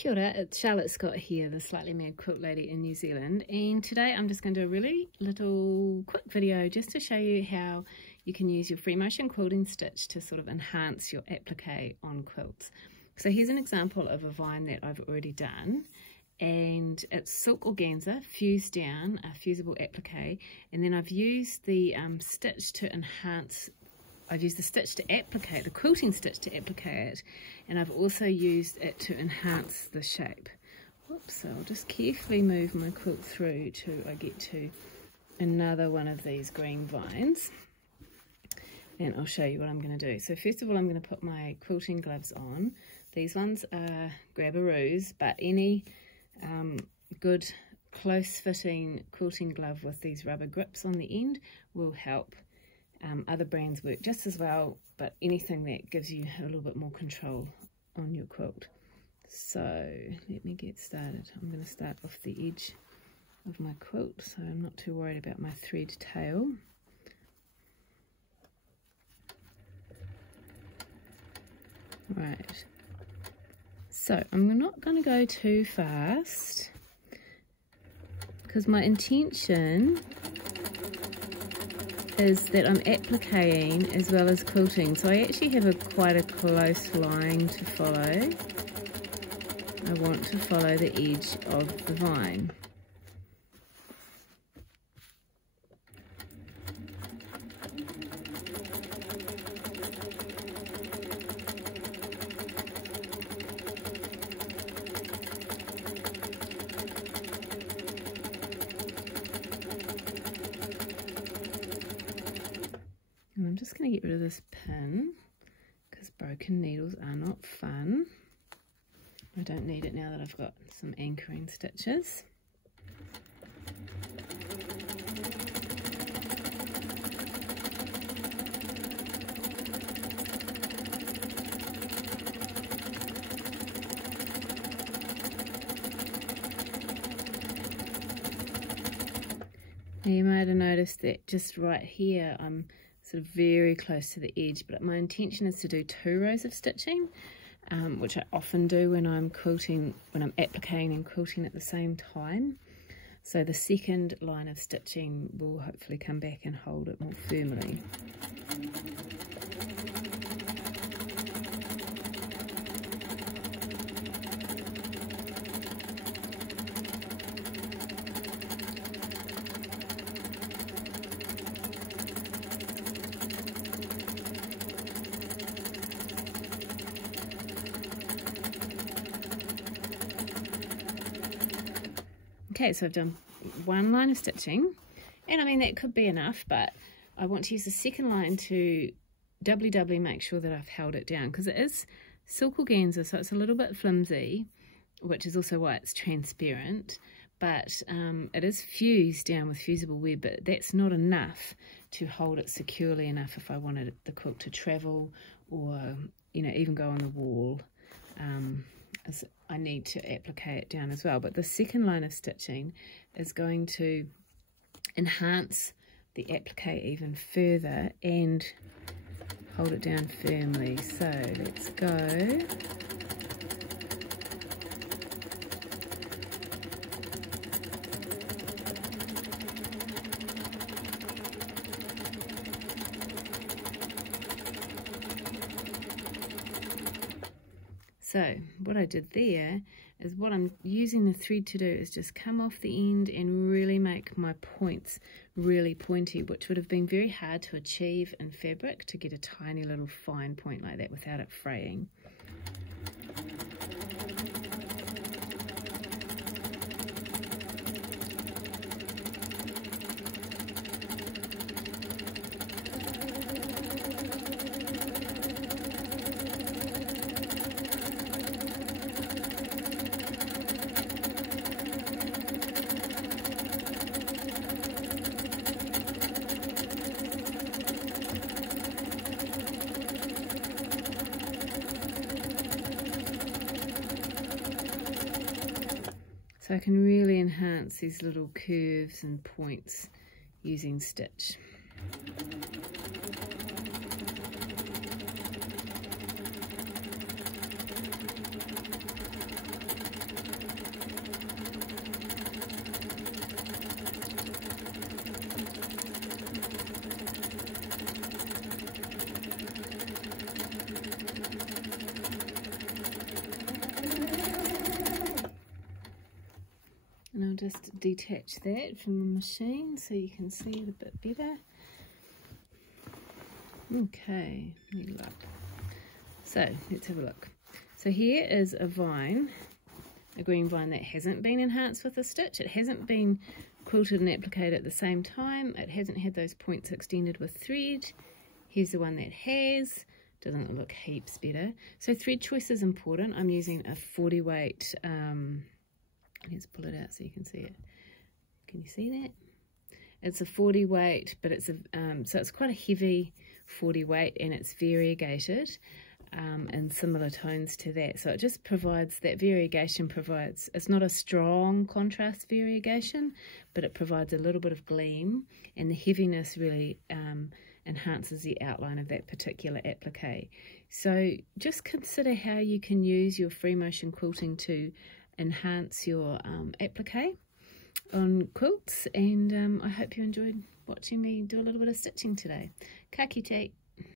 Kia ora, it's Charlotte Scott here, the Slightly Mad Quilt Lady in New Zealand, and today I'm just going to do a really little quick video just to show you how you can use your free motion quilting stitch to sort of enhance your applique on quilts. So here's an example of a vine that I've already done, and it's silk organza fused down, a fusible applique, and then I've used the stitch to enhance. I've used the stitch to applique, the quilting stitch to applique it, and I've also used it to enhance the shape. Whoops, so I'll just carefully move my quilt through till I get to another one of these green vines, and I'll show you what I'm going to do. So first of all, I'm going to put my quilting gloves on. These ones are grabberoos, but any good close-fitting quilting glove with these rubber grips on the end will help. Other brands work just as well, but anything that gives you a little bit more control on your quilt. So let me get started. I'm going to start off the edge of my quilt, so I'm not too worried about my thread tail. Right, so I'm not going to go too fast because my intention is that I'm appliquing as well as quilting, so I actually have quite a close line to follow. I want to follow the edge of the vine. And I'm just going to get rid of this pin because broken needles are not fun. I don't need it now that I've got some anchoring stitches. Now you might have noticed that just right here I'm sort of very close to the edge, but my intention is to do 2 rows of stitching, which I often do when I'm quilting, when I'm appliquing and quilting at the same time. So the second line of stitching will hopefully come back and hold it more firmly. Okay, so I've done 1 line of stitching, and I mean that could be enough, but I want to use the second line to doubly make sure that I've held it down, because it is silk organza, so it's a little bit flimsy, which is also why it's transparent, but it is fused down with fusible web, but that's not enough to hold it securely enough if I wanted the quilt to travel or, you know, even go on the wall. I need to applique it down as well, but the second line of stitching is going to enhance the applique even further and hold it down firmly. So let's go. So what I did there is what I'm using the thread to do is just come off the end and really make my points really pointy, which would have been very hard to achieve in fabric, to get a tiny little fine point like that without it fraying. So I can really enhance these little curves and points using stitch. just detach that from the machine so you can see it a bit better. Okay, good luck. So let's have a look. So here is a vine, a green vine that hasn't been enhanced with a stitch. It hasn't been quilted and appliqued at the same time. It hasn't had those points extended with thread. Here's the one that has. Doesn't look heaps better. So thread choice is important. I'm using a 40 weight, let's pull it out so you can see it. Can you see that? It's a 40 weight, but it's a so it's quite a heavy 40 weight, and it's variegated in similar tones to that. So it just provides, that variegation provides, it's not a strong contrast variegation, but it provides a little bit of gleam, and the heaviness really enhances the outline of that particular applique. So just consider how you can use your free motion quilting to enhance your applique on quilts, and I hope you enjoyed watching me do a little bit of stitching today. Ka kite.